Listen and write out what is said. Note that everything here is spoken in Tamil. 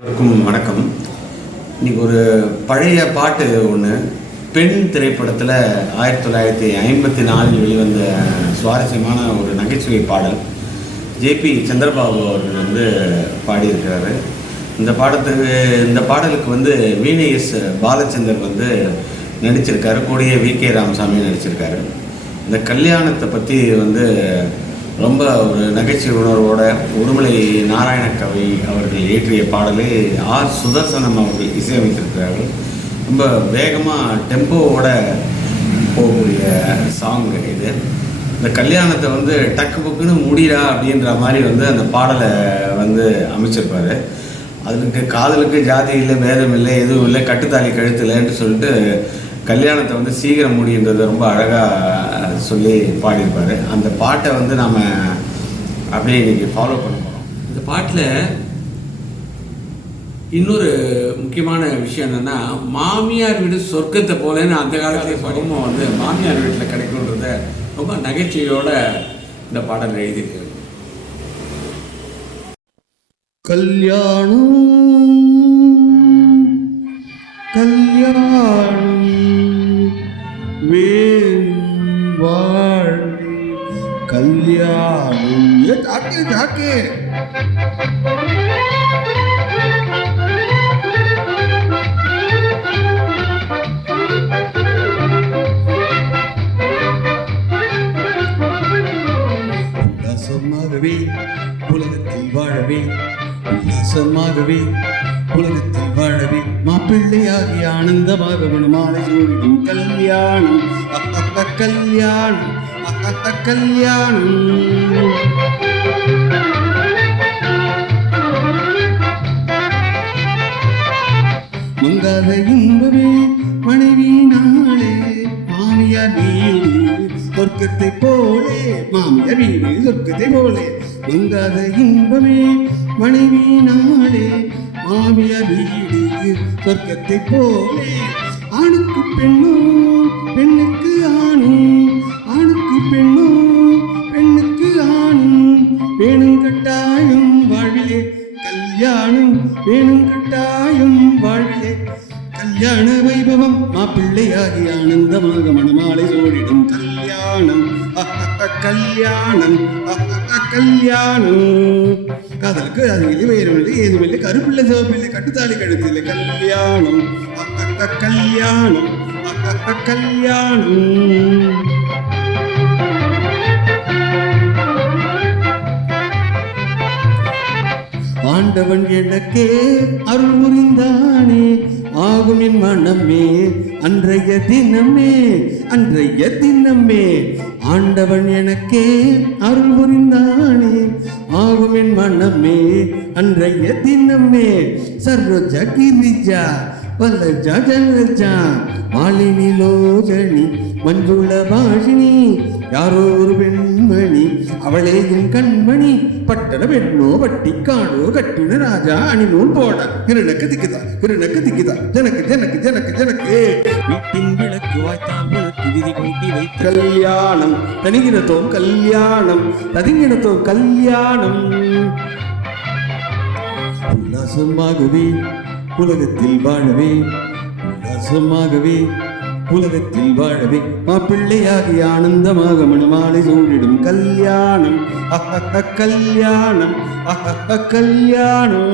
அனைவருக்கும் வணக்கம். இன்னைக்கு ஒரு பழைய பாட்டு ஒன்று பெண் திரைப்படத்தில் 1954 வெளிவந்த சுவாரஸ்யமான ஒரு நகைச்சுவை பாடல். ஜேபி சந்திரபாபு அவர்கள் பாடியிருக்கிறாரு. இந்த பாடலுக்கு வீணை எஸ் பாலச்சந்தர் நடிச்சிருக்காரு. கூடிய வி.கே. ராமசாமி நடிச்சிருக்காரு. இந்த கல்யாணத்தை பற்றி ரொம்ப ஒரு நகைச்சுவை உணர்வோட உடுமலை நாராயண கவி அவர்கள் இயற்றிய பாடலை ஆர் சுதர்சனம் அவர்கள் இசையமைத்திருக்கிறார்கள். ரொம்ப வேகமாக டெம்போவோட போகக்கூடிய சாங் இது. இந்த கல்யாணத்தை டக்கு புக்குன்னு முடிடா அப்படின்ற மாதிரி அந்த பாடலை அமைச்சிருப்பார். அதுக்கு காதலுக்கு ஜாதி இல்லை, பேதம் இல்லை, எதுவும் இல்லை, கட்டுத்தாலி கழுத்துலன்ட்டு சொல்லிட்டு கல்யாணத்தை சீக்கிரம் முடின்றதை ரொம்ப அழகாக சொல்லி பாடியிருப்பார். அந்த பாட்டை நாம் அப்படியே இன்றைக்கி ஃபாலோ பண்ண போகிறோம். இந்த பாட்டில் இன்னொரு முக்கியமான விஷயம் என்னென்னா, மாமியார் வீடு சொர்க்கத்தை போலன்னு அந்த காலத்திலே படமும் மாமியார் வீட்டில் கிடைக்குன்றத ரொம்ப நகைச்சுவையோட இந்த பாடல் எழுதியிருக்கு. கல்யாணம் கல்யாணம் வாழ் கல்யாணம் ஜாக்கே ஜாக்கே உல்லாசமாகவே உலகத்தில் வாழவே, உல்லாசமாகவே உலகத்தில் வாழவே, மாப்பிள்ளையாகி ஆனந்தமாக மணமாலை சூடிடும் கல்யாணம் கல்யாணம் கல்யாணம். மங்காத இன்பமே மனைவி நாளே, மாமியார் வீடு சொர்க்கத்தை போலே, மாமியார் வீடு சொர்க்கத்தை போலே. மங்காத இன்பமே மனைவி நாளே, மாமியார் வீடு சொர்க்கத்தை போலே. ஆணுக்கு பெண்ணும் பெண்ணுக்கு ஆணும், ஆணுக்கு பெண்ணும் பெண்ணுக்கு ஆணும், வேணும் கட்டாயம் வாழ்விலே கல்யாணம், வேணும் கட்டாயம் வாழ்விலே கல்யாண வைபவம், மாப்பிள்ளையாகி ஆனந்தமாக மணமாலை சோடிடும் கல்யாணம் கல்யாணம் கல்யாணம். காதலுக்கு அது இளைவேறுமில்லை, ஏதுமில்லை, கருப்பில்லை, சிவப்பில்லை, கட்டுத்தாலி கழுத்தில்லை, கல்யாணம் கல்யாணம் கல்யாணம். ஆண்டவன் எனக்கே அருள் புரிந்தானே, ஆகும் என் மனமே அன்றைய தினமே, அன்றைய தினமே. ஆண்டவன் எனக்கே அருள் புரிந்தானே, ஆகும் என் மனமே அன்றைய தினமே. சர்வஜ கிரிஜா வல்லஜா ஜனஜா மாலினி லோஜனி மஞ்சுள பாஷினி, யாரோ ஒரு பெண்மணி அவளே என் கண்மணி, பட்டண பெண்ணோ பட்டிக்காடோ கட்டின ராஜா அணிநூல் போட, கிருணக்கு திக்குதா கிருணக்கு திக்குதா, ஜனக்கு ஜனக்கு ஜனக்கு ஜனக்கு. வீட்டின் விளக்கு வாய்த்தால் விளக்கு விதி கூட்டி வைத்த கல்யாணம், தனிகினத்தோம் கல்யாணம், தனிகினத்தோம் கல்யாணம். உல்லாசமாகவே உலகத்தில் வாழவே, உல்லாசமாகவே உலகத்தில் வாழவே, மாப்பிள்ளையாகி ஆனந்தமாக மணமாலை சூடிடும் கல்யாணம் கல்யாணம் கல்யாணம்.